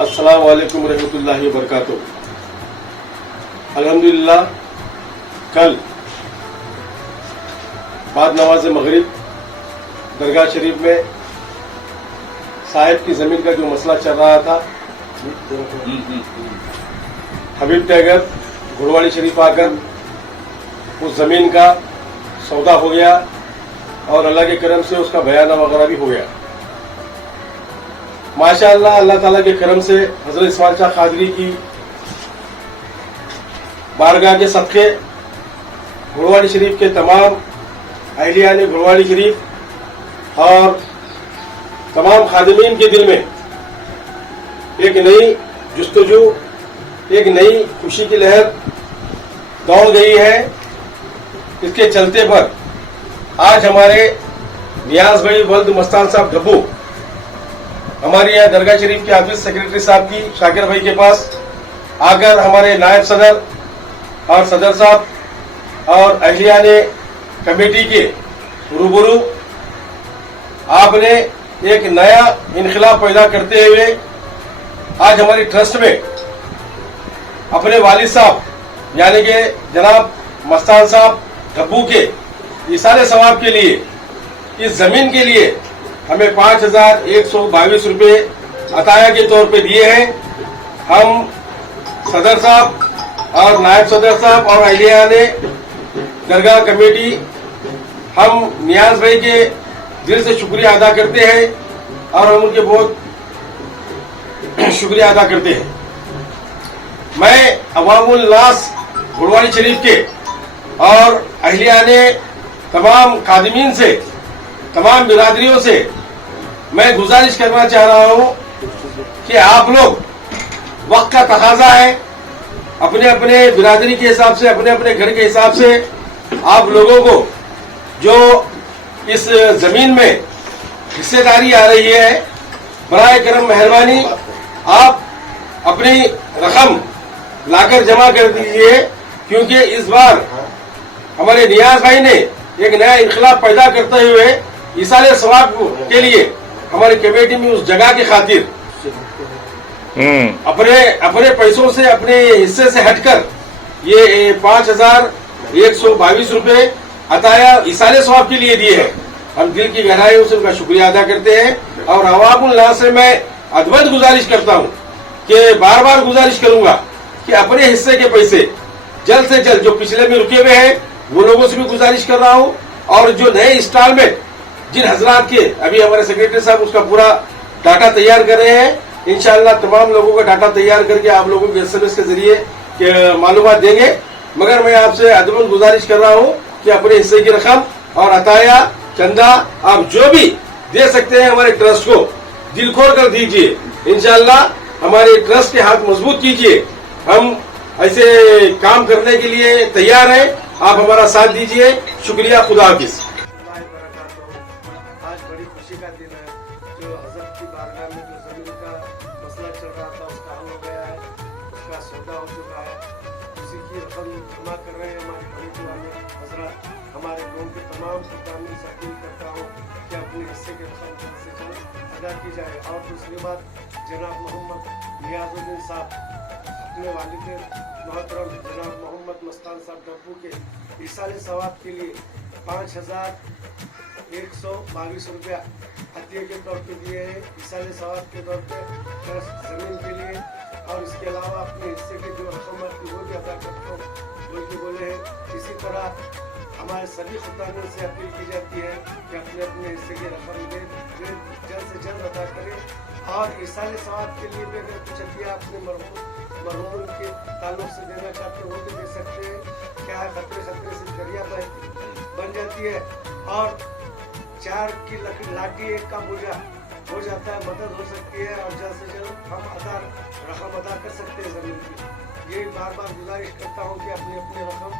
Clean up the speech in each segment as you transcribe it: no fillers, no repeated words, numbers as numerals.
अस्सलाम वालेकुम रहमतुल्लाहि व बरकातुहू। अल्हम्दुलिल्लाह कल बाद नमाज मगरिब दरगाह शरीफ में साहिब की जमीन का जो मसला चल रहा था, हबीब टैगर घुड़वाड़ी शरीफ आकर उस जमीन का सौदा हो गया और अल्लाह के करम से उसका बयाना वगैरह भी हो गया। माशाअल्लाह, अल्लाह ताला के करम से हजरत इस्माइल शाह कादरी की बारगाह के सदके घुड़वाड़ी शरीफ के तमाम अहलिया ने घुड़वाड़ी शरीफ और तमाम खादिमीन के दिल में एक नई जुस्तजू, एक नई खुशी की लहर दौड़ गई है। इसके चलते पर आज हमारे नियाज भाई वल्द मस्तान साहब गब्बू हमारे यहाँ दरगाह शरीफ के ऑफिस सेक्रेटरी साहब की शाकिर भाई के पास आकर हमारे नायब सदर और सदर साहब और अहलिया ने कमेटी के रूबरू आपने एक नया इनकलाब पैदा करते हुए आज हमारी ट्रस्ट में अपने वालिद साहब यानी कि जनाब मस्तान साहब गब्बू के इसाले सवाब के लिए इस जमीन के लिए हमें 5,122 रुपये अताया के तौर पे दिए हैं। हम सदर साहब और नायब सदर साहब और अहलिया ने दरगाह कमेटी हम नियाज भाई के दिल से शुक्रिया अदा करते हैं और हम उनके बहुत शुक्रिया अदा करते हैं। मैं अवामुल नास घुड़वाड़ी शरीफ के और अहलिया ने तमाम खादिमीन से, तमाम बिरादरियों से मैं गुजारिश करना चाह रहा हूं कि आप लोग, वक्त का तकाजा है, अपने अपने बिरादरी के हिसाब से, अपने अपने घर के हिसाब से आप लोगों को जो इस जमीन में हिस्सेदारी आ रही है, बराए करम मेहरबानी आप अपनी रकम लाकर जमा कर दीजिए, क्योंकि इस बार हमारे नियाज भाई ने एक नया इनकलाब पैदा करते हुए इसाले सवाब के लिए हमारी कमेटी में उस जगह की खातिर अपने पैसों से, अपने हिस्से से हटकर ये 5,122 रुपये अताया इसाले सवाब के लिए दिए हैं। हम दिल की गहराइयों से उनका शुक्रिया अदा करते हैं और अवामुल नास से मैं अदबद गुजारिश करता हूं कि बार बार गुजारिश करूंगा कि अपने हिस्से के पैसे जल्द से जल्द, जो पिछले में रुके हुए हैं वो लोगों से भी गुजारिश कर रहा हूं, और जो नए इंस्टॉलमेंट जिन हजरात के अभी हमारे सेक्रेटरी साहब उसका पूरा डाटा तैयार कर रहे हैं, इंशाअल्लाह तमाम लोगों का डाटा तैयार करके आप लोगों के SMS के जरिए मालूमात देंगे। मगर मैं आपसे अदबन गुजारिश कर रहा हूं कि अपने हिस्से की रकम और अताया चंदा आप जो भी दे सकते हैं हमारे ट्रस्ट को दिल खोल कर दीजिए। इंशाअल्लाह हमारे ट्रस्ट के हाथ मजबूत कीजिए। हम ऐसे काम करने के लिए तैयार हैं, आप हमारा साथ दीजिए। शुक्रिया, खुदा हाफिज। आज बड़ी खुशी का दिन है। जो हजरत की बारगाह में जो जमीन का मसला चल रहा था उसका हल हो गया है, उसका सौदा हो चुका है। उसी की रकम जमा कर रहे हैं हमारे कमेटी वाले हजरत। हमारे गाँव के तमाम सरकारी से अपील करता हूँ कि अपने हिस्से की रकम जल्द से जल्द अदा की जाए। और दूसरी बात, जनाब मोहम्मद नियाजुद्दीन साहब अपने वालिद मोहतरम जनाब मोहम्मद मस्तान साहब गब्बू के इसाले सवाब के लिए 5,122 रुपया हथिया के तौर पे दिए हैं, इसाले सवाब के तौर पे ट्रस्ट जमीन के लिए। और इसके अलावा अपने हिस्से की जो रकम आती है वो भी अदा करता हूँ बोल के बोले हैं। इसी तरह हमारे सभी खुदानियों से अपील की जाती है कि अपने अपने हिस्से की रकम जल्द से जल्द अदा करें। और इसाले सवाब के लिए भी अगर कुछ हथिया अपने मरहूम के ताल्लुक से देना चाहते हैं वो भी दे सकते हैं। क्या है, खतरे खतरे से दरिया बन जाती है और 4 की लाठी 1 का बोझा हो जाता है, मदद हो सकती है और जल्द से जल्द हम रकम अदा कर सकते हैं जमीन की। ये बार बार गुजारिश करता हूँ कि अपनी अपनी रकम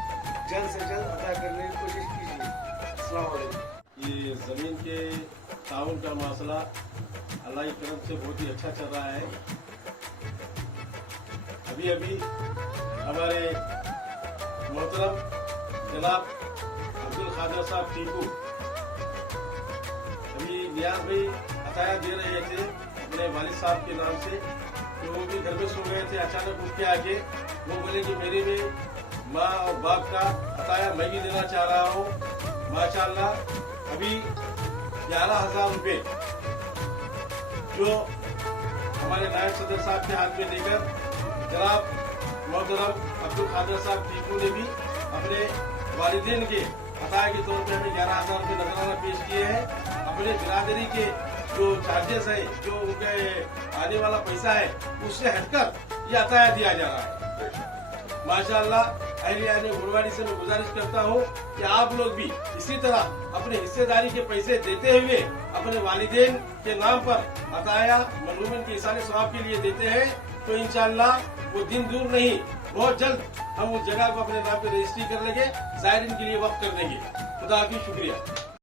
जल्द से जल्द अदा करने की कोशिश कीजिए। अस्सलाम वालेकुम। ये जमीन के ताउन का मसला अल्लाह की तरफ से बहुत ही अच्छा चल रहा है। अभी हमारे मोहतरम जनाब अब्दुल खादर साहब टीकू अभी नियाज भाई अताया दे रहे थे अपने والد صاحب کے نام سے کہ وہ بھی گھر میں سو گئے تھے. اچانک اٹھ کے آگے وہ بولے کہ میرے میں ماں اور باپ کا عطیہ میں بھی دینا چاہ رہا ہوں. ماشاءاللہ ابھی 11,000 روپے جو ہمارے نائب صدر صاحب کے ہاتھ میں دے کر جناب محترم عبدالقادر صاحب ٹیپو نے بھی اپنے والدین کے عطیہ کے طور پہ ہمیں 11,000 روپے نذرانہ پیش کیے ہیں. اپنے برادری کے جو چارجز ہے جو ان کے آنے والا پیسہ ہے اس سے ہٹ کر یہ عطیہ دیا جا رہا ہے. ماشاءاللہ اہلیان گھوڑواڑی سے میں گزارش کرتا ہوں کہ آپ لوگ بھی اسی طرح اپنے حصے داری کے پیسے دیتے ہوئے اپنے والدین کے نام پر عطیہ مرحومین کے ایصال ثواب کے لیے دیتے ہیں تو انشاءاللہ وہ دن دور نہیں، بہت جلد ہم اس جگہ کو اپنے نام پہ رجسٹری کر لیں گے، زائرین کے لیے وقف کر دیں گے. خدا حافظ، شکریہ.